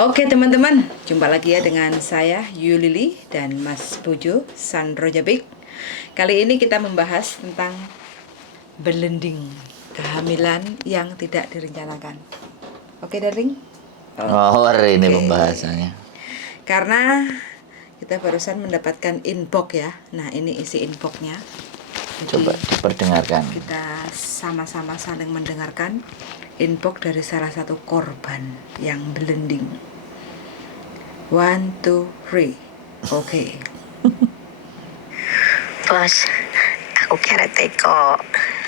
Oke teman-teman, jumpa lagi ya dengan saya Yulili dan Mas Bojo Sandro Jabik. Kali ini kita membahas tentang berlending kehamilan yang tidak direncanakan. Oke darling? Ini Oke. pembahasannya. Karena kita barusan mendapatkan inbox ya. Nah ini isi inboxnya. Coba diperdengarkan. Kita sama-sama saling mendengarkan inbox dari salah satu korban yang berlending. 1, 2, 3. Oke. Bos, aku kira teko.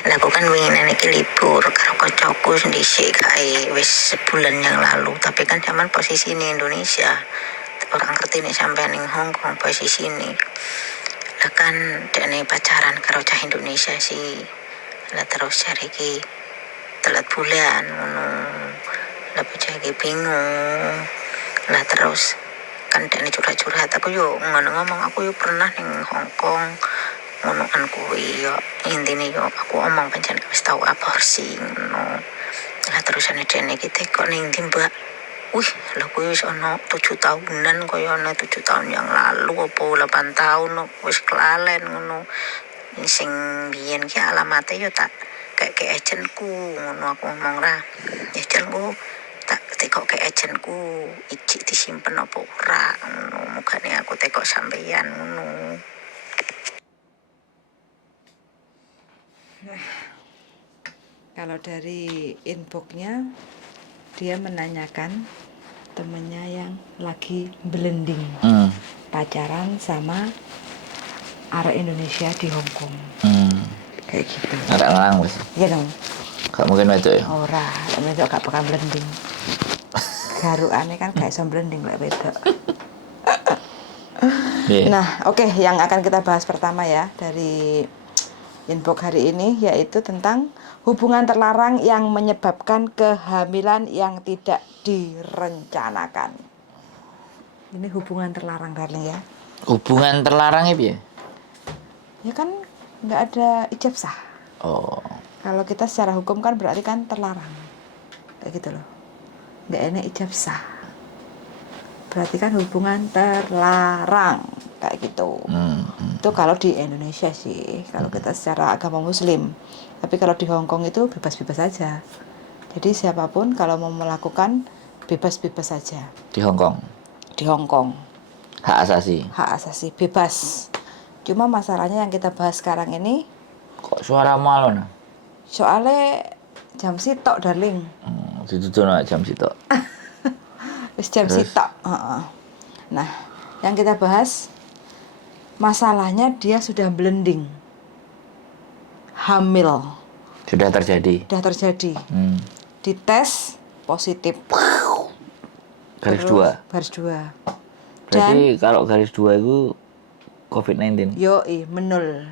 Lagu kan winginan iki libur karo kocokku sendiri kae wis sebulan yang lalu, tapi kan zaman posisi ini Indonesia. Orang ngerti nih sampai ning Hong Kong posisi ini. Lah kan dene pacaran karo cah Indonesia sih. Lah terus cari iki telat bulan ngono. Lah bocah iki bingung. Lah terus kan dene curhat-curhat aku yo ngono ngomong aku yo pernah ning Hong Kong ngonoan kuwi yo intine yo aku omong pancen wis tau aborsi ngono. Lah terusane dene iki teko ning ndi Mbak? Wih, lho kuwi wis ana 7 tahunan kaya ana 7 tahun yang lalu apa 8 tahun wis kelalen ngono. Sing biyen ki alamate yo tak kayak ejenku ngono aku ngomong ra. Ejenku tak teko ke ejenku ijik disimpen apa ora ngono. Mugane aku teko sampeyan ngono. Kalau dari inboxnya dia menanyakan temennya yang lagi blending pacaran sama arek Indonesia di Hong Kong. Kayak gitu. Ada ngelang wis. Iya dong. Gak mungkin wedok ya. Ora, wedok gak bakal blending. Garukane kan gak iso blending lek wedok. Yeah. Nah, oke, yang akan kita bahas pertama ya dari inbox hari ini yaitu tentang hubungan terlarang yang menyebabkan kehamilan yang tidak direncanakan. Ini hubungan terlarang darling ya. Hubungan terlarangnya piye? Ya kan nggak ada ijab sah. Oh. Kalau kita secara hukum kan berarti kan terlarang. Kayak gitu loh. Nggak enak ijab sah. Berarti kan hubungan terlarang kayak gitu. Itu kalau di Indonesia sih, kalau kita secara agama Muslim. Tapi kalau di Hong Kong itu bebas-bebas saja. Jadi siapapun kalau mau melakukan bebas-bebas saja. Di Hong Kong. Di Hong Kong. Hak asasi. Hak asasi bebas. Cuma masalahnya yang kita bahas sekarang ini, Kok suara malon? soalnya jam sitok darling. Ditutup jam situ. Wis jam sitok. Nah, yang kita bahas masalahnya dia sudah blending. Hamil. Sudah terjadi. Sudah terjadi. Dites positif. Garis Terus, 2. Garis 2. Berarti kalau garis 2 itu COVID-19. Yoi, menul.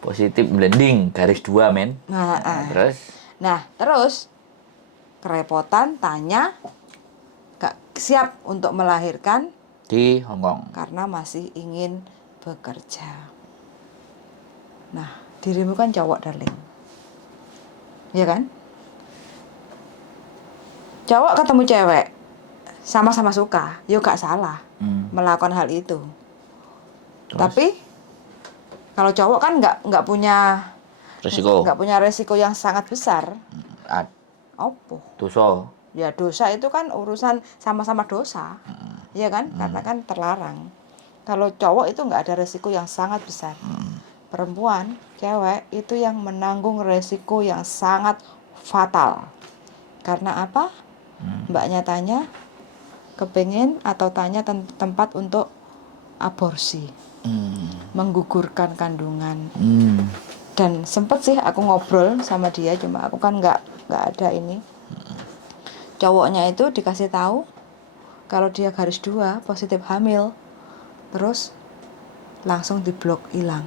Positif blending garis 2 men. Terus kerepotan tanya gak siap untuk melahirkan Di Hong Kong. karena masih ingin bekerja. Nah, dirimu kan cowok darling. Iya kan? Cowok ketemu cewek sama-sama suka, yo gak salah melakukan hal itu. Terus? Tapi kalau cowok kan nggak punya resiko yang sangat besar. Opo? Dosa. Ya dosa itu kan urusan sama-sama dosa. Iya kan? Karena kan terlarang. Kalau cowok itu nggak ada resiko yang sangat besar. Perempuan, cewek itu yang menanggung resiko yang sangat fatal. Karena apa? Mbaknya tanya kepengen atau tanya tempat untuk aborsi. Menggugurkan kandungan. Dan sempet sih aku ngobrol sama dia, cuma aku kan nggak ada ini. Cowoknya itu dikasih tahu kalau dia garis 2 positif hamil, terus langsung diblok hilang.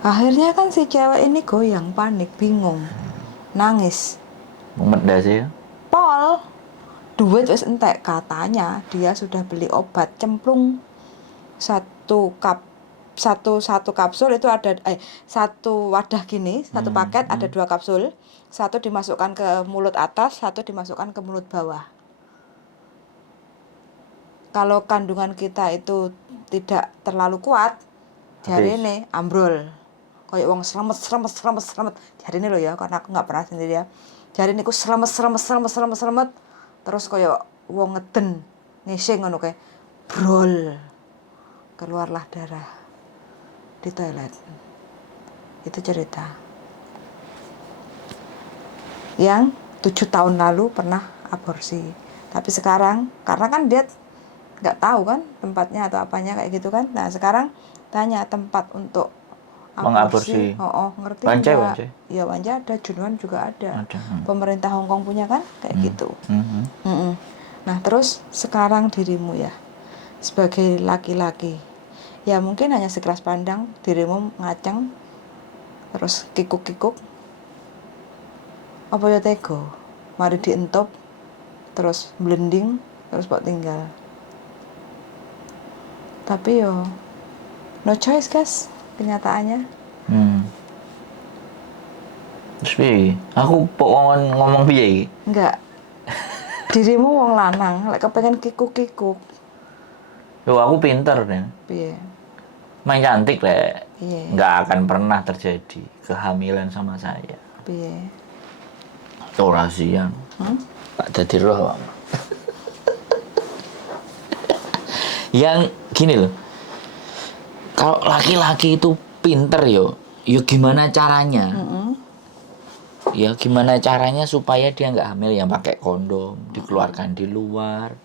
Akhirnya kan si cewek ini goyang, panik, bingung, nangis. Mumet dah sih ya. Pol, duit wis entek, katanya dia sudah beli obat cemplung 1 cup satu kapsul itu ada satu wadah gini, satu paket ada 2 kapsul. Satu dimasukkan ke mulut atas, satu dimasukkan ke mulut bawah. Kalau kandungan kita itu tidak terlalu kuat, jarine ambrol. Kayak wong sremet. Jarine lho ya, karena aku nggak pernah sendiri ya. Jarine iku sremet. Terus kayak wong ngeden, ngising ngono kae. Brol. Keluarlah darah di toilet. Itu cerita. Yang 7 tahun lalu pernah aborsi. Tapi sekarang karena kan dia nggak tahu kan tempatnya atau apanya kayak gitu kan. Nah sekarang tanya tempat untuk aborsi. Ngerti Wancai, nggak? Wancai. Ya Wancai ada, Junwan juga ada. Ada. Pemerintah Hong Kong punya kan kayak gitu. Nah terus sekarang dirimu ya sebagai laki-laki, ya mungkin hanya sekelas pandang dirimu ngaceng terus kikuk-kikuk, apa ya tego, mari dientop terus blending terus buat tinggal. Tapi yo no choice guys, kenyataannya. Terus piye? Aku ngomong piye iki? Enggak. Dirimu wong lanang, lek kepengen kikuk-kikuk. Yo aku pinter nih. Piye? Main cantik lek. Piye? Nggak akan pernah terjadi kehamilan sama saya. Piye? Ora sian. Tak dadi roh. Yang gini loh. Kalau laki-laki itu pinter yo gimana caranya? Ya gimana caranya supaya dia nggak hamil, yang pakai kondom, dikeluarkan di luar,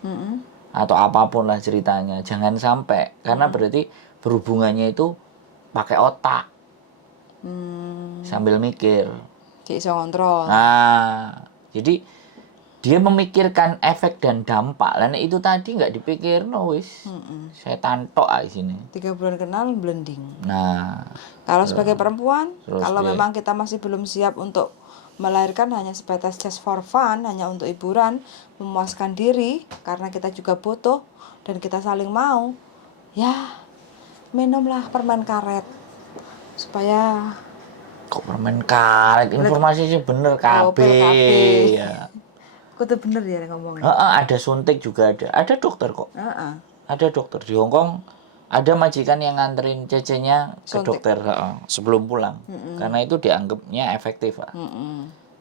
atau apapun lah ceritanya. Jangan sampai, karena berarti berhubungannya itu pakai otak, sambil mikir. Cik iso ngontrol. Nah, jadi dia memikirkan efek dan dampak. Lain itu tadi nggak dipikir, no wis. Saya tantok di sini. 3 bulan kenal blending. Nah, Kalau sebagai perempuan, terus kalau dia- memang kita masih belum siap untuk melahirkan hanya sebatas just for fun, hanya untuk hiburan, memuaskan diri, karena kita juga butuh dan kita saling mau, ya minumlah permen karet supaya kok permen karet, informasi sih bener KB. pil KB. Ya. aku tuh bener ya ngomongnya. Ada suntik juga ada dokter kok. Heeh. Ada dokter di Hong Kong. Ada majikan yang nganterin cecenya ke Suntik. dokter sebelum pulang, karena itu dianggapnya efektif lah.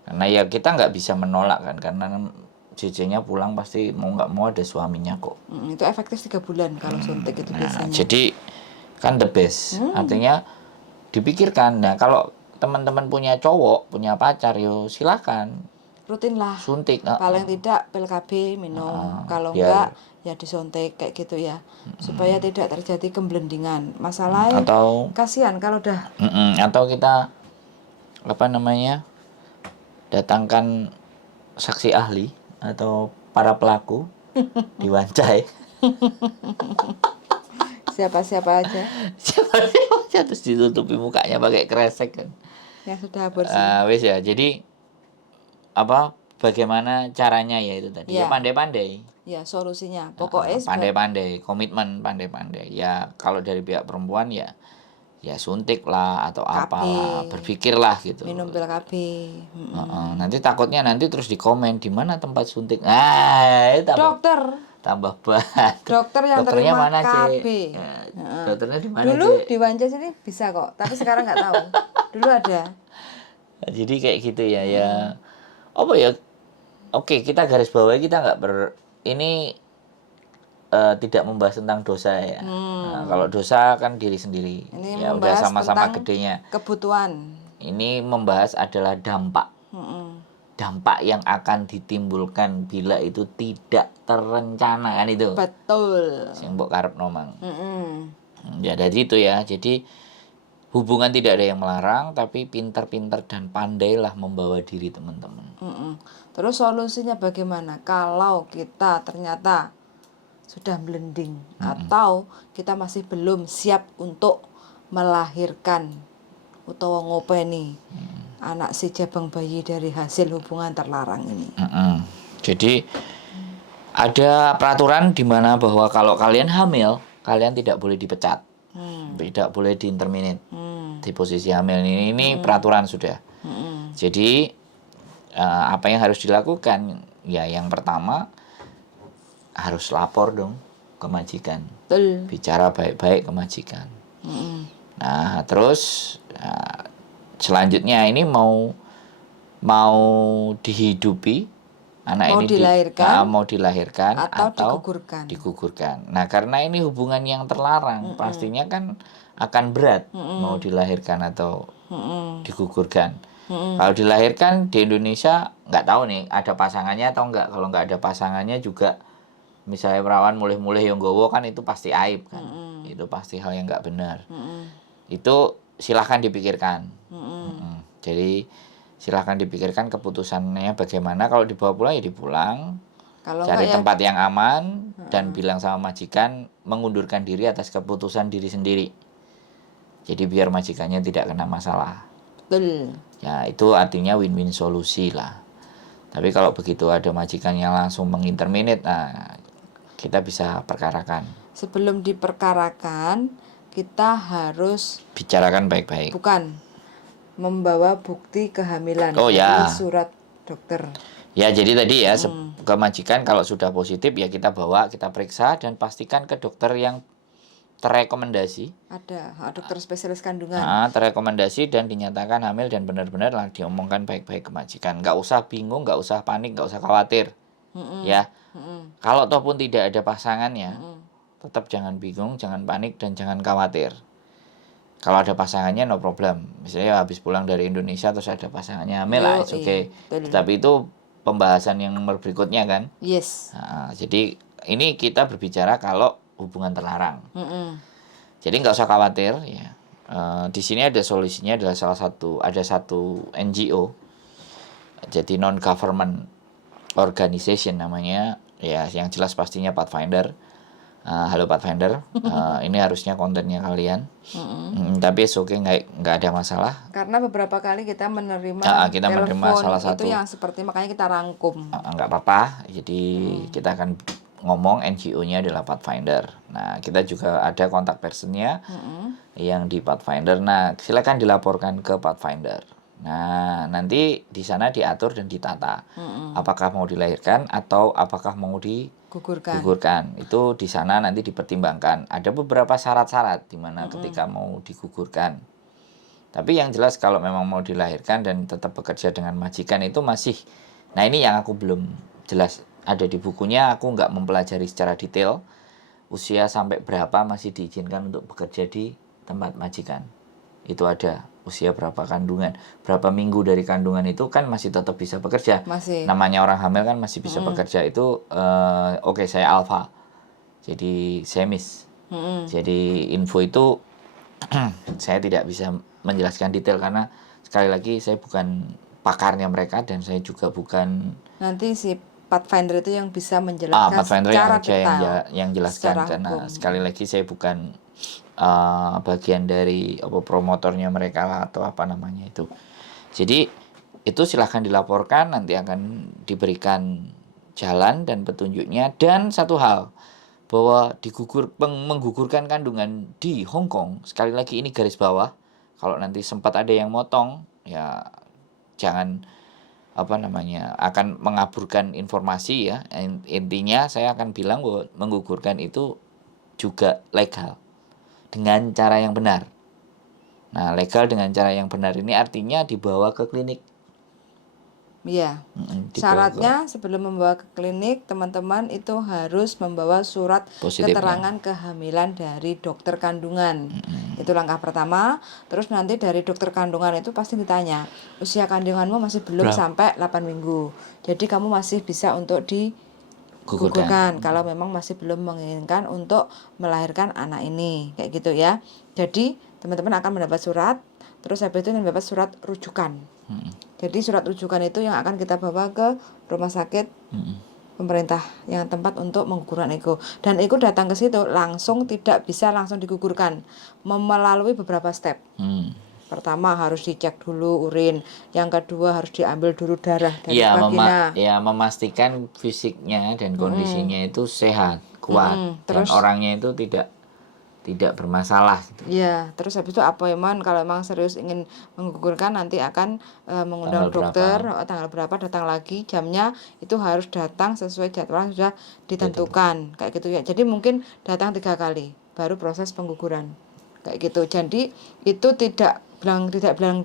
Karena ya kita nggak bisa menolak kan, karena cecenya pulang pasti mau nggak mau ada suaminya kok. Itu efektif 3 bulan kalau suntik itu Nah, biasanya. jadi kan the best. Artinya dipikirkan. Nah kalau teman-teman punya cowok, punya pacar, yo silakan Rutin lah. suntik. Paling tidak pil KB minum, kalau biar- enggak ya disuntik kayak gitu ya, supaya tidak terjadi gemblendingan. Masalahnya Atau kasihan kalau udah atau kita datangkan saksi ahli atau para pelaku diwancai. siapa-siapa aja Siapa aja terus ditutupi mukanya pakai kresek kan. yang sudah aborsi. Wis ya. Jadi bagaimana caranya ya itu tadi. Ya Ya. pandai-pandai. Ya solusinya pokoknya Pandai-pandai, komitmen pandai-pandai. Ya kalau dari pihak perempuan ya suntik lah atau apalah, berpikirlah gitu. minum pil KB. Nanti takutnya terus di komen di mana tempat suntik. Itu tambah banget. Dokter yang Dokternya terima mana, Cik? KB. Dokternya di mana, Dulu Cik? di Wanja sini bisa kok, tapi sekarang nggak tahu. Dulu ada. Jadi kayak gitu ya. Ya apa ya? Oke, kita garis bawahi, kita nggak ini tidak membahas tentang dosa ya. Nah, kalau dosa kan diri sendiri. Ini Ya udah membahas sama-sama tentang gedenya. Kebutuhan. Ini membahas adalah dampak. Dampak yang akan ditimbulkan bila itu tidak terencana kan itu. Betul. Sing mbok karepno mang. Ya dari itu ya. Jadi hubungan tidak ada yang melarang, tapi pintar-pintar dan pandailah membawa diri teman-teman. Terus solusinya bagaimana kalau kita ternyata sudah blending atau kita masih belum siap untuk melahirkan utawa ngopeni anak si jabang bayi dari hasil hubungan terlarang ini. Jadi ada peraturan di mana bahwa kalau kalian hamil, kalian tidak boleh dipecat. Tidak boleh diinterminate di posisi hamil ini peraturan sudah. Jadi apa yang harus dilakukan? Ya yang pertama harus lapor dong ke majikan. Betul. Bicara baik-baik ke majikan. Nah, terus selanjutnya ini mau dihidupi anak Mau ini dilahirkan mau dilahirkan atau digugurkan. Nah, karena ini hubungan yang terlarang, pastinya kan akan berat mau dilahirkan atau digugurkan. Kalau dilahirkan di Indonesia nggak tahu nih ada pasangannya atau enggak. Kalau nggak ada pasangannya juga misalnya perawan mulih-mulih yang gowo kan itu pasti aib kan. Itu pasti hal yang nggak benar. Itu silahkan dipikirkan. Jadi silahkan dipikirkan keputusannya bagaimana. Kalau dibawa pulang ya dipulang. Kalau Cari enggak tempat yang aman dan bilang sama majikan mengundurkan diri atas keputusan diri sendiri. Jadi biar majikannya tidak kena masalah. betul. Ya itu artinya win-win solusi lah. Tapi kalau begitu ada majikan yang langsung menginterminate, nah kita bisa perkarakan. Sebelum diperkarakan, kita harus Bicarakan baik-baik. bukan membawa bukti kehamilan. Oh, Jadi ya. surat dokter. Ya jadi tadi ya ke majikan kalau sudah positif ya kita bawa, kita periksa dan pastikan ke dokter yang terrekomendasi. Ada dokter spesialis kandungan. Terrekomendasi dan dinyatakan hamil dan benar-benar lah diomongkan baik-baik ke majikan. Nggak usah bingung, nggak usah panik, nggak usah khawatir. Ya. Kalau toh pun tidak ada pasangannya, tetap jangan bingung, jangan panik dan jangan khawatir. Kalau ada pasangannya no problem. Misalnya habis pulang dari Indonesia terus ada pasangannya hamil lah, it's okay. Tetapi itu pembahasan yang berikutnya kan. Yes. Jadi ini kita berbicara kalau hubungan terlarang. Jadi nggak usah khawatir ya. Di sini ada solusinya adalah ada satu NGO. Jadi non government organization namanya ya, yang jelas pastinya Pathfinder. Halo Pathfinder, ini harusnya kontennya kalian. Tapi oke, nggak ada masalah. Karena beberapa kali kita menerima Kita menerima salah satu. itu yang seperti makanya kita rangkum. Nggak apa-apa. Jadi kita akan ngomong NGO-nya adalah Pathfinder. Nah, kita juga ada kontak personnya yang di Pathfinder. Nah, silakan dilaporkan ke Pathfinder. Nah, nanti di sana diatur dan ditata. Apakah mau dilahirkan atau apakah mau digugurkan. Itu di sana nanti dipertimbangkan. Ada beberapa syarat-syarat di mana ketika mau digugurkan. Tapi yang jelas kalau memang mau dilahirkan dan tetap bekerja dengan majikan itu masih. Nah, ini yang aku belum jelas. Ada di bukunya, aku nggak mempelajari secara detail usia sampai berapa masih diizinkan untuk bekerja di tempat majikan. Itu ada usia berapa kandungan, berapa minggu dari kandungan itu kan masih tetap bisa bekerja. Masih. Namanya orang hamil kan masih bisa bekerja itu. Oke, saya alfa, jadi saya miss. Jadi info itu saya tidak bisa menjelaskan detail karena sekali lagi saya bukan pakarnya mereka dan saya juga bukan. Nanti si Pathfinder itu yang bisa menjelaskan Pathfinder secara yang, yang jelaskan secara karena hukum. sekali lagi saya bukan bagian dari promotornya mereka lah atau apa namanya itu. Jadi itu silahkan dilaporkan, nanti akan diberikan jalan dan petunjuknya. Dan satu hal, bahwa menggugurkan kandungan di Hong Kong, sekali lagi ini garis bawah, kalau nanti sempat ada yang motong ya jangan akan mengaburkan informasi ya. Intinya saya akan bilang bahwa menggugurkan itu juga legal dengan cara yang benar. Nah, legal dengan cara yang benar ini artinya dibawa ke klinik. Iya. Syaratnya sebelum membawa ke klinik, teman-teman itu harus membawa surat Positifnya. keterangan kehamilan dari dokter kandungan. Itu langkah pertama. Terus nanti dari dokter kandungan itu pasti ditanya, usia kandunganmu masih belum sampai 8 minggu. Jadi kamu masih bisa untuk digugurkan kalau memang masih belum menginginkan untuk melahirkan anak ini, kayak gitu ya. Jadi teman-teman akan mendapat surat, terus habis itu mendapat surat rujukan. Jadi surat rujukan itu yang akan kita bawa ke rumah sakit pemerintah yang tempat untuk menggugurkan Eko. Dan Eko datang ke situ langsung tidak bisa langsung digugurkan, melalui beberapa step. Pertama harus dicek dulu urin, yang kedua harus diambil dulu darah dari vagina. Memastikan fisiknya dan kondisinya itu sehat, kuat, Terus dan orangnya itu tidak tidak bermasalah gitu. Iya, terus habis itu appointment kalau memang serius ingin menggugurkan nanti akan mengundang Tanggal dokter tanggal berapa datang lagi, jamnya itu harus datang sesuai jadwal yang sudah ditentukan kayak gitu ya. Jadi mungkin datang 3 kali baru proses pengguguran kayak gitu. Jadi itu tidak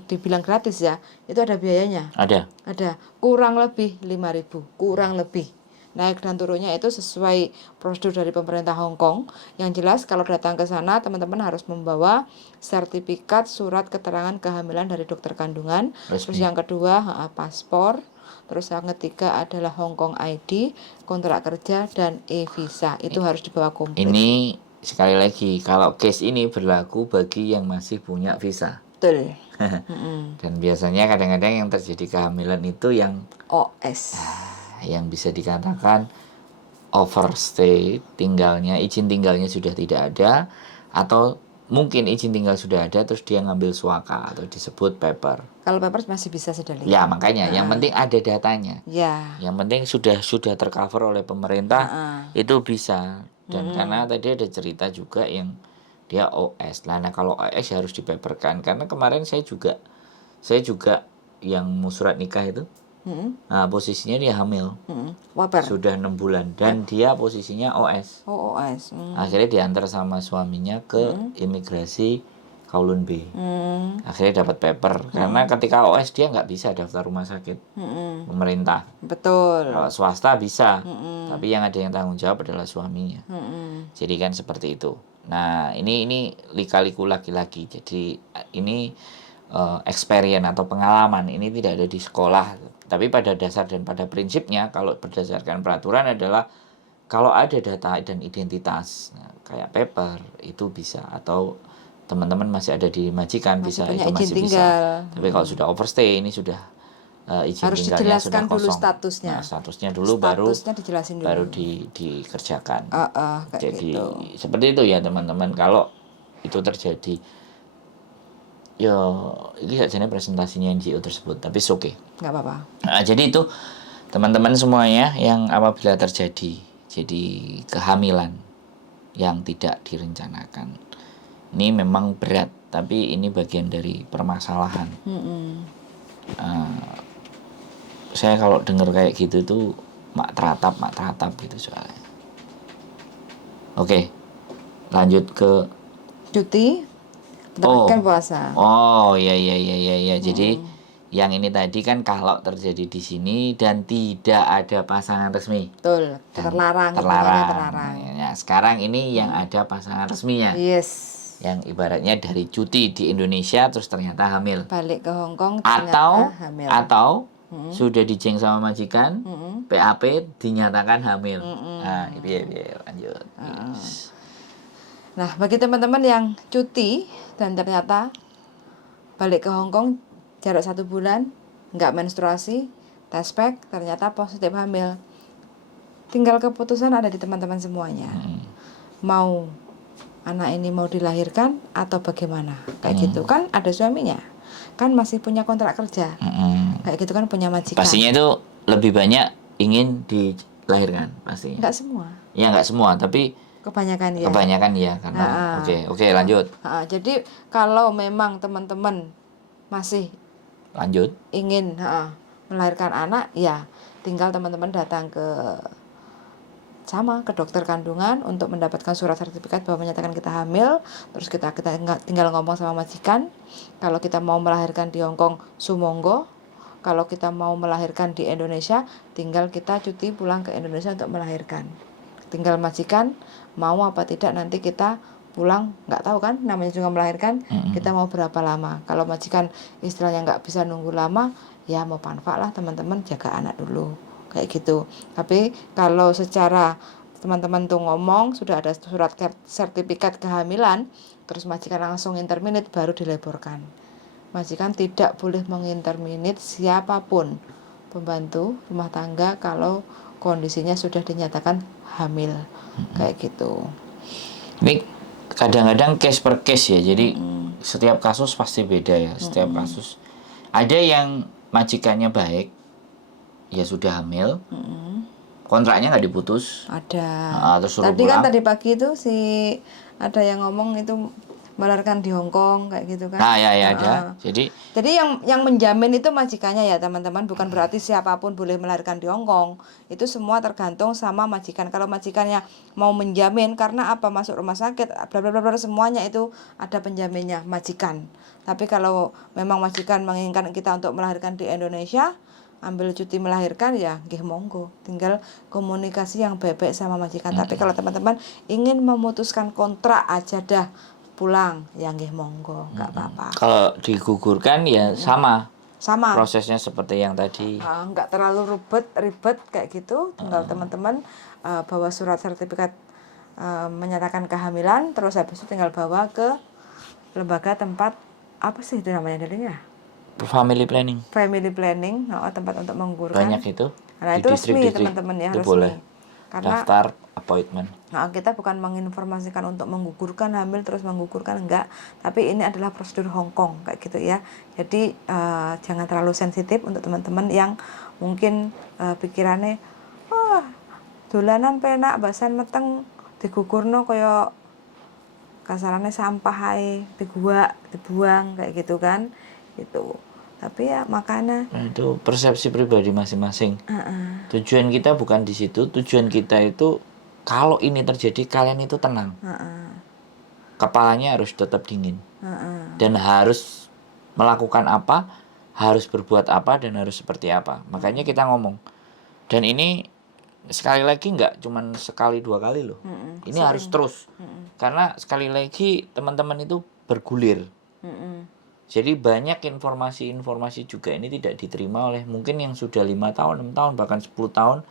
dibilang gratis ya, itu ada biayanya. Ada. Kurang lebih 5.000, kurang lebih. Naik dan turunnya itu sesuai prosedur dari pemerintah Hong Kong. Yang jelas kalau datang ke sana teman-teman harus membawa sertifikat surat keterangan kehamilan dari dokter kandungan. Resmi. Terus yang kedua paspor. Terus yang ketiga adalah Hong Kong ID, kontrak kerja dan e-visa. Itu harus dibawa komplit. Ini sekali lagi kalau case ini berlaku bagi yang masih punya visa. Betul. Dan biasanya kadang-kadang yang terjadi kehamilan itu yang OS. yang bisa dikatakan overstay, izin tinggalnya sudah tidak ada, atau mungkin izin tinggal sudah ada terus dia ngambil suaka atau disebut paper. Kalau paper masih bisa sedali. Ya makanya yang penting ada datanya. Ya. Yang penting sudah tercover oleh pemerintah, itu bisa. Dan karena tadi ada cerita juga yang dia OS. Nah kalau OS harus dipaperkan karena kemarin saya juga yang mau surat nikah itu. Nah posisinya dia hamil. Paper. Sudah 6 bulan dan dia posisinya OS. Oh, OS. Akhirnya diantar sama suaminya ke imigrasi Kowloon B. Akhirnya dapat paper karena ketika OS dia nggak bisa daftar rumah sakit pemerintah. Betul. Kalau swasta bisa, tapi yang ada yang tanggung jawab adalah suaminya. Jadi kan seperti itu. Nah ini lika-liku laki-laki. Jadi ini experience atau pengalaman ini tidak ada di sekolah. Tapi pada dasar dan pada prinsipnya kalau berdasarkan peraturan adalah kalau ada data dan identitas kayak paper itu bisa, atau teman-teman masih ada di majikan Masih bisa, punya itu izin masih bisa. tinggal. Tapi kalau sudah overstay ini sudah izin Harus tinggalnya dijelaskan sudah dulu kosong. statusnya. Nah, statusnya dulu Statusnya dijelasin dulu. baru dikerjakan. Kayak Jadi gitu. seperti itu ya teman-teman. Kalau itu terjadi, ya ini saja presentasinya NGO tersebut, tapi oke. Nggak apa-apa. Nah, jadi itu teman-teman semuanya yang apabila terjadi kehamilan yang tidak direncanakan, ini memang berat, tapi ini bagian dari permasalahan. Saya kalau dengar kayak gitu tuh mak teratap gitu soalnya. Oke, lanjut ke Cuti, kan puasa. Oh, iya. Jadi yang ini tadi kan kalau terjadi di sini dan tidak ada pasangan resmi. Betul, terlarang. Ya, sekarang ini yang ada pasangan resminya. Yes. Yang ibaratnya dari cuti di Indonesia terus ternyata hamil. Balik ke Hong Kong ternyata hamil. Atau sudah dijeng sama majikan, PAP dinyatakan hamil. Nah, iya, lanjut. Nah, bagi teman-teman yang cuti dan ternyata balik ke Hong Kong jarak 1 bulan, nggak menstruasi, tes pack, ternyata positif hamil. Tinggal keputusan ada di teman-teman semuanya. Mau anak ini mau dilahirkan atau bagaimana? Kayak gitu kan ada suaminya. Kan masih punya kontrak kerja. Kayak gitu kan punya majikan. Pastinya itu lebih banyak ingin dilahirkan pasti. Nggak semua. Ya nggak semua, tapi kebanyakan ya karena oke lanjut. Jadi kalau memang teman-teman masih lanjut ingin melahirkan anak, ya tinggal teman-teman datang ke dokter kandungan untuk mendapatkan surat sertifikat bahwa menyatakan kita hamil. Terus kita tinggal ngomong sama majikan. Kalau kita mau melahirkan di Hong Kong, sumonggo. Kalau kita mau melahirkan di Indonesia, tinggal kita cuti pulang ke Indonesia untuk melahirkan. Tinggal majikan mau apa tidak, nanti kita pulang, nggak tahu kan, namanya juga melahirkan, kita mau berapa lama. Kalau majikan istilahnya nggak bisa nunggu lama, ya mau panfak lah teman-teman, jaga anak dulu kayak gitu. Tapi kalau secara teman-teman tuh ngomong sudah ada surat sertifikat kehamilan, terus majikan langsung interminate baru dilaporkan. Majikan tidak boleh menginterminate siapapun pembantu rumah tangga kalau kondisinya sudah dinyatakan hamil. Kayak gitu. Ini kadang-kadang case per case ya. Jadi setiap kasus pasti beda ya. Setiap kasus ada yang majikannya baik, ya sudah hamil. kontraknya nggak diputus. Ada. Terus suruh Tadi kan pulang. tadi pagi itu ada yang ngomong itu melahirkan di Hong Kong kayak gitu kan. Nah, ya Heeh. ada. Jadi Jadi yang menjamin itu majikannya ya teman-teman, bukan berarti siapapun boleh melahirkan di Hong Kong. Itu semua tergantung sama majikan. Kalau majikannya mau menjamin karena apa masuk rumah sakit, bla bla bla bla, semuanya itu ada penjaminnya majikan. Tapi kalau memang majikan menginginkan kita untuk melahirkan di Indonesia, ambil cuti melahirkan ya nggih monggo. Tinggal komunikasi yang baik-baik sama majikan. Tapi kalau teman-teman ingin memutuskan kontrak aja dah pulang ya nggih monggo, nggak apa-apa. kalau digugurkan ya sama Sama. prosesnya seperti yang tadi. Nggak terlalu ribet kayak gitu, tinggal teman-teman bawa surat sertifikat menyatakan kehamilan, terus habis itu tinggal bawa ke lembaga tempat apa sih itu namanya dirinya, Family planning family planning, tempat untuk menggugurkan. banyak itu. Nah Di itu resmi distrik-distrik teman-teman ya, itu resmi. boleh Karena daftar appointment. kita bukan menginformasikan untuk menggugurkan hamil terus menggugurkan, enggak, tapi ini adalah prosedur Hong Kong kayak gitu ya. Jadi jangan terlalu sensitif untuk teman-teman yang mungkin pikirannya dolanan penak basan meteng digugurno kaya kasarannya sampah ae dibuang kayak gitu kan itu. Tapi ya makanya Nah, itu persepsi pribadi masing-masing. Tujuan kita bukan di situ. Tujuan kita itu kalau ini terjadi kalian itu tenang. Kepalanya harus tetap dingin. Dan harus melakukan apa, harus berbuat apa, dan harus seperti apa. Makanya kita ngomong. Dan ini sekali lagi nggak cuman sekali dua kali loh. Ini harus terus. Karena sekali lagi teman-teman itu bergulir. Jadi banyak informasi-informasi juga ini tidak diterima oleh mungkin yang sudah 5 tahun, 6 tahun, bahkan 10 tahun,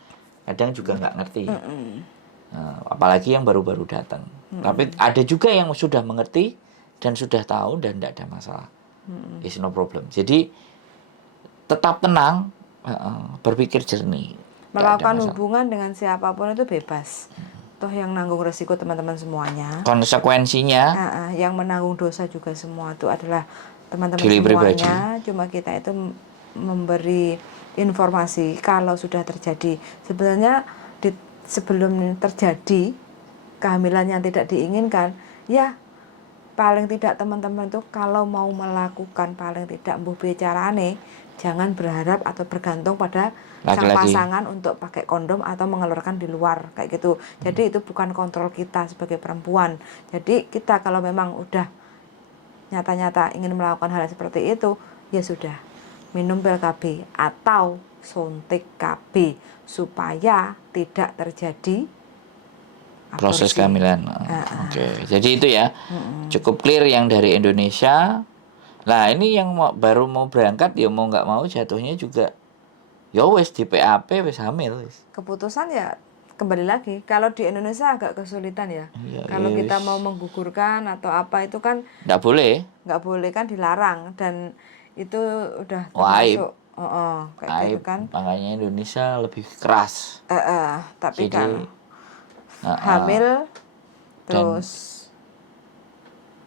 kadang juga nggak ngerti. Nah, apalagi yang baru-baru datang. Tapi ada juga yang sudah mengerti dan sudah tahu dan tidak ada masalah. It's no problem. Jadi tetap tenang, berpikir jernih. melakukan hubungan dengan siapapun itu bebas. Toh yang nanggung resiko teman-teman semuanya. Konsekuensinya Yang menanggung dosa juga semua itu adalah teman-teman diri pribadi. semuanya. Cuma kita itu memberi informasi kalau sudah terjadi. Sebenarnya sebelum terjadi kehamilan yang tidak diinginkan, ya paling tidak teman-teman itu kalau mau melakukan paling tidak mbuh bicarane, jangan berharap atau bergantung pada sang Laki-laki. pasangan untuk pakai kondom atau mengeluarkan di luar kayak gitu. Jadi itu bukan kontrol kita sebagai perempuan. Jadi kita kalau memang udah nyata-nyata ingin melakukan hal seperti itu, ya sudah minum pil KB atau suntik KB supaya tidak terjadi proses aborsi. kehamilan. Oke. Jadi itu ya. Cukup clear yang dari Indonesia. Nah, ini yang baru mau berangkat ya mau nggak mau jatuhnya juga ya wes di PAP wes hamil wes. Keputusan ya kembali lagi, kalau di Indonesia agak kesulitan ya. Iya, Kalau yes. kita mau menggugurkan atau apa itu kan Nggak boleh. nggak boleh kan, dilarang, dan itu udah Aib. termasuk kayak gitu Aib. kan. Makanya Indonesia lebih keras. Tapi Jadi, kan hamil terus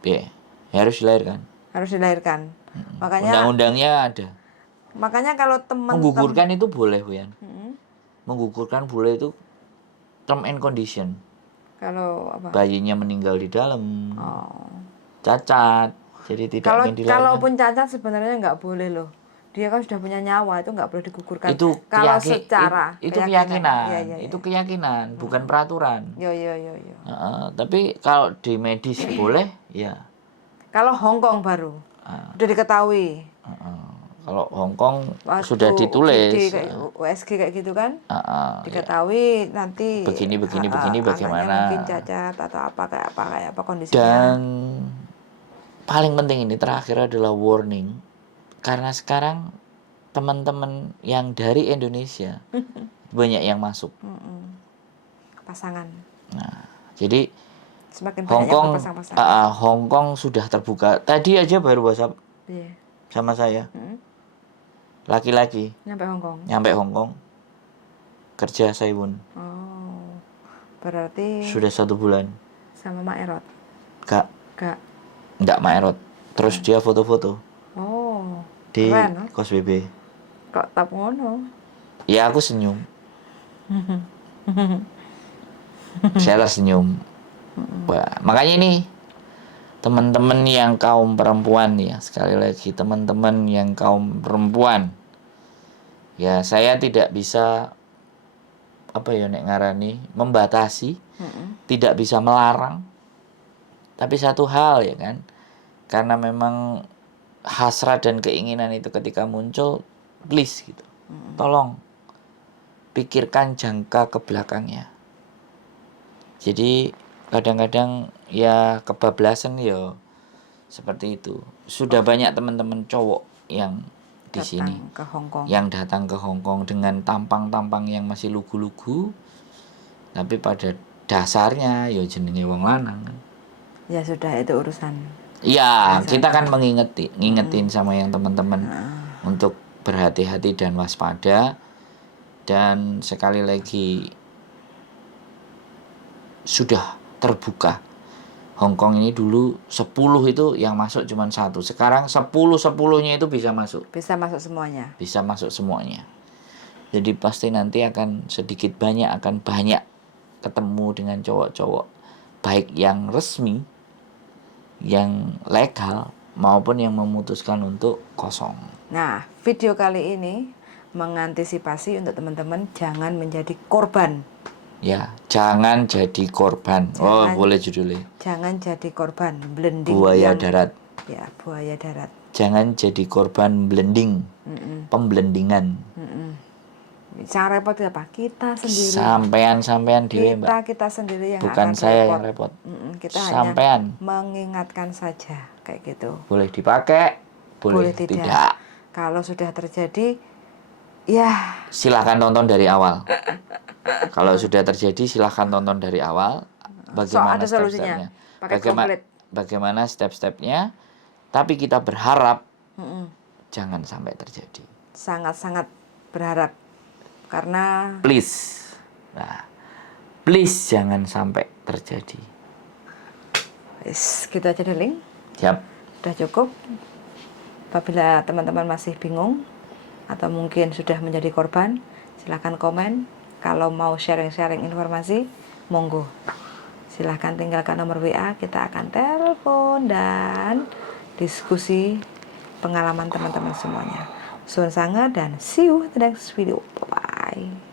ya harus dilahirkan. harus dilahirkan. Makanya Undang-undangnya ada. kalau teman-teman Menggugurkan itu boleh, Bu Yan. Menggugurkan boleh itu term and condition. kalau apa? Bayinya meninggal di dalam. Cacat. Jadi tidak Kalau ingin dilahirkan. kalaupun cacat sebenarnya nggak boleh loh. Dia kan sudah punya nyawa, itu nggak boleh digugurkan. Itu kalau secara itu keyakinan. Iya. Itu keyakinan, bukan peraturan. Yo. Tapi kalau di medis boleh, ya. Kalau Hong Kong baru udah diketahui. Kalau Hong Kong Waktu sudah ditulis. UGD kayak USG kayak gitu kan, Ya. diketahui nanti Begini, anaknya bagaimana. mungkin cacat atau kayak apa kondisinya. Dan paling penting ini terakhir adalah warning. Karena sekarang teman-teman yang dari Indonesia banyak yang masuk. Pasangan. Nah, jadi Semakin Hong banyak Kong, yang berpasang-pasangan. Hong Kong sudah terbuka. Tadi aja baru WhatsApp Iya. sama saya. Laki-laki Nyampe Hong Kong. nyampe Hong Kong kerja Saiwon. Oh. Berarti Sudah 1 bulan. sama Mak Erot. Gak, Gak. nggak maerot. Terus dia foto-foto Oh. di Keren, kos BB. kok tap ngono? Ya aku senyum. Saya tersenyum. Wah, makanya nih teman-teman yang kaum perempuan ya, sekali lagi teman-teman yang kaum perempuan, ya saya tidak bisa apa ya nek ngarani membatasi, tidak bisa melarang, tapi satu hal ya kan, karena memang hasrat dan keinginan itu ketika muncul, please gitu, tolong pikirkan jangka ke belakangnya. Jadi kadang-kadang ya kebablasan ya seperti itu. Sudah banyak teman-teman cowok yang di sini Datang ke Hong Kong. yang datang ke Hong Kong dengan tampang-tampang yang masih lugu-lugu, tapi pada dasarnya ya jenenge wong lanang kan. Ya sudah, itu urusan. Ya, kita kan ngingetin sama yang teman-teman untuk berhati-hati dan waspada. Dan sekali lagi sudah terbuka. Hong Kong ini dulu 10 itu yang masuk cuma 1. Sekarang 10-10-nya itu bisa masuk. Bisa masuk semuanya. Bisa masuk semuanya. Jadi pasti nanti akan sedikit banyak ketemu dengan cowok-cowok, baik yang resmi, yang legal, maupun yang memutuskan untuk kosong. Nah, video kali ini mengantisipasi untuk teman-teman jangan menjadi korban. Ya, jangan jadi korban. Boleh judulnya. Jangan jadi korban blending Buaya darat. Ya, buaya darat. Jangan jadi korban blending. Pemblendingan. Yang repot apa? Kita sendiri. Sampean dhewe, Mbak. Kita sendiri yang Bukan akan saya repot. yang repot. Kita Sampean. hanya mengingatkan saja kayak gitu. Boleh dipakai, boleh tidak. Kalau sudah terjadi, ya Silahkan tonton dari awal. Kalau sudah terjadi, silahkan tonton dari awal. Bagaimana ada solusinya. step-stepnya? Bagaimana step-stepnya? Tapi kita berharap jangan sampai terjadi. Sangat-sangat berharap. Karena Please. Nah, please jangan sampai terjadi. Gitu aja deh, Ling. Siap. Sudah cukup. Apabila teman-teman masih bingung atau mungkin sudah menjadi korban, silahkan komen. Kalau mau sharing-sharing informasi, monggo. Silahkan tinggalkan nomor WA, kita akan telepon dan diskusi pengalaman teman-teman semuanya. Suun sange dan see you the next video. Bye-bye.